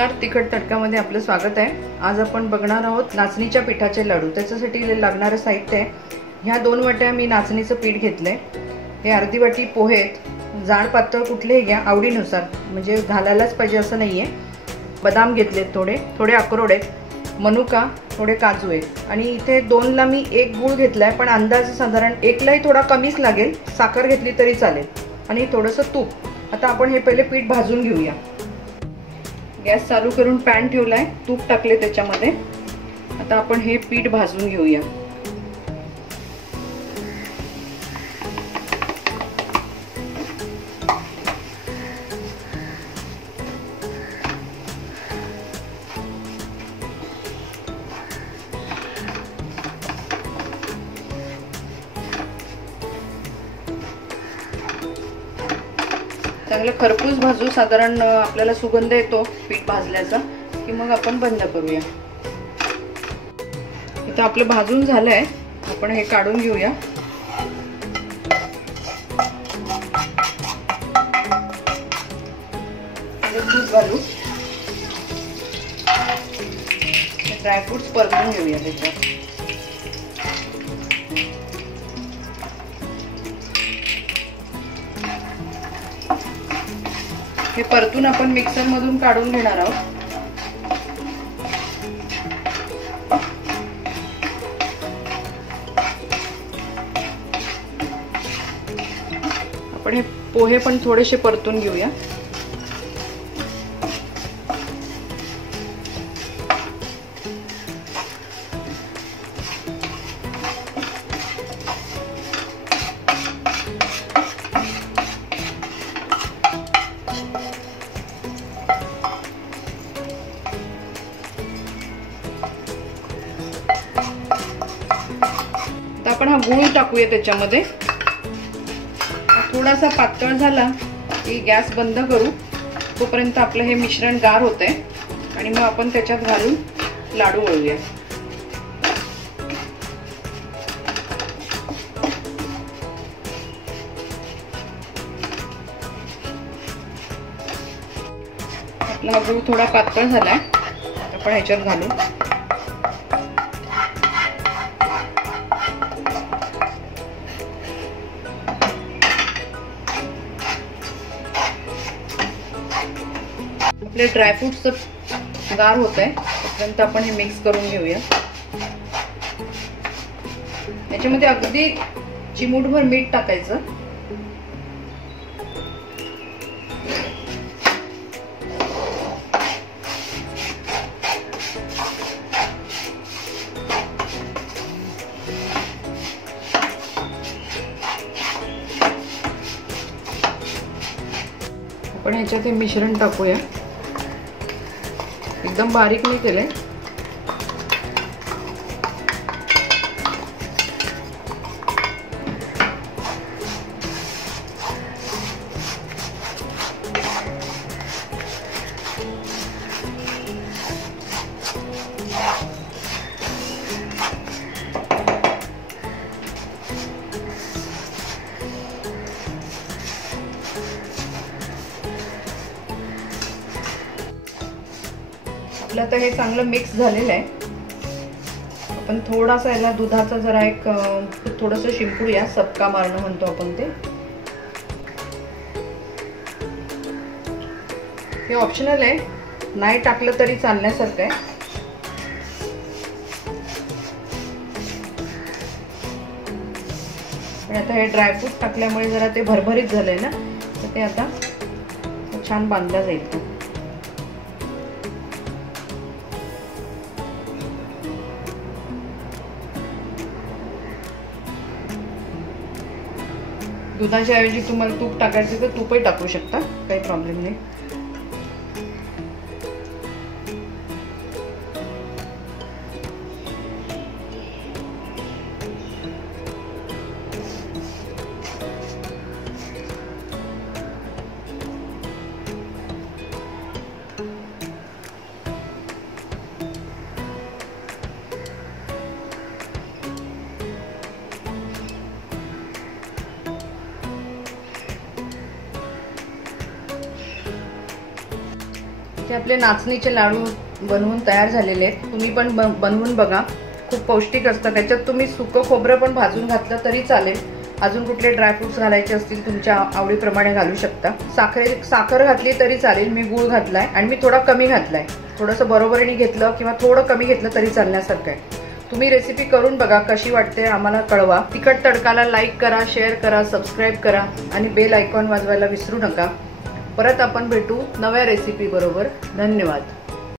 नमस्कार, तिखट तडकामध्ये आपलं स्वागत आहे। आज आपण बघणार आहोत नाचणीच्या पिठाचे लाडू। त्याच्यासाठी लागणारे साहित्य आहे, ह्या 2 वाट्या मी नाचणीचं पीठ घेतलंय। हे अर्धी वाटी पोहे आहेत, जाड पातळ कुठलेही घ्या आवडीनुसार, म्हणजे घालायलाच पाहिजे असं नाहीये। बदाम घेतले, थोडे अक्रोड आहेत, मनुका, थोडे काजू आहेत आणि इथे 2ला मी 1 गूळ घेतलाय, पण अंदाजे साधारण 1लाही थोडा कमीच लागेल, साखर घेतली तरी चालेल आणि थोडंसं तूप। आता आपण हे पहिले पीठ भाजून घेऊया। गॅस चालू करून पॅन ठेवलाय, तूप टाकले त्याच्यामध्ये। आता आपण हे पीठ भाजून घेऊया। चांगलं खरपूस भाजू, साधारण आपल्याला सुगंध येतो पीठ भाजल्याचा की मग आपण बंद करूया। इथं आपलं भाजून झालंय, आपण हे काढून घेऊया। तूप घालू, ड्रायफ्रुट्स परतून घेऊया त्याच्यात। हे परतून आपण मिक्सर मधून काढून घेणार आहोत। आपण हे पोहे पण थोडेसे परतून घेऊया। आपण हा गूळ टाकूया त्याच्यामध्ये। थोडासा पातळ झाला की गॅस बंद करू, तोपर्यंत आपलं हे मिश्रण गार होतंय आणि मग आपण त्याच्यात घालून लाडू वळूया। आपला हा गूळ थोडा पातळ झालाय, आपण ह्याच्यात घालू। आपले ड्रायफ्रुट्स गार होत आहे, तोपर्यंत आपण हे मिक्स करून घेऊया। याच्यामध्ये अगदी चिमूटभर मीठ टाकायचं। आपण ह्याच्यात हे मिश्रण टाकूया, एकदम बारीक नाही केले। आपलं आता हे चांगलं मिक्स झालेलं आहे। आपण थोडासा याला दुधाचा जरा एक थोडंसं शिंपडूया, सबका मारणं म्हणतो आपण ते। हे ऑप्शनल आहे, नाही टाकलं तरी चालण्यासारखं आहे। पण आता हे ड्रायफ्रूट टाकल्यामुळे जरा ते भरभरीत झालंय ना, तर ते आता छान बांधलं जाईल। दुधाच्या ऐवजी तुम्हाला तूप टाकायचं तर तूपही टाकू शकता, काही प्रॉब्लेम नाही। इथे आपले नाचणीचे लाडू बनवून तयार झालेले आहेत. तुम्ही पण बनवून बघा, खूप पौष्टिक असतं. त्याच्यात तुम्ही सुकं खोबरं पण भाजून घातलं तरी चालेल. अजून कुठले ड्रायफ्रुट्स घालायचे असतील तुमच्या आवडीप्रमाणे घालू शकता. साखर घातली तरी चालेल. मी गूळ घातलाय आणि मी थोडा कमी घातलाय. थोडंसं बरोबरीने घेतलं किंवा थोडं कमी घेतलं तरी चालण्यासारखं आहे. तुम्ही रेसिपी करून बघा, कशी वाटते आम्हाला कळवा. तिखट तडकाला लाईक करा, शेअर करा, सबस्क्राईब करा आणि बेल आयकॉन वाजवायला विसरू नका. परत आपण भेटू नव्या रेसिपी बरोबर. धन्यवाद.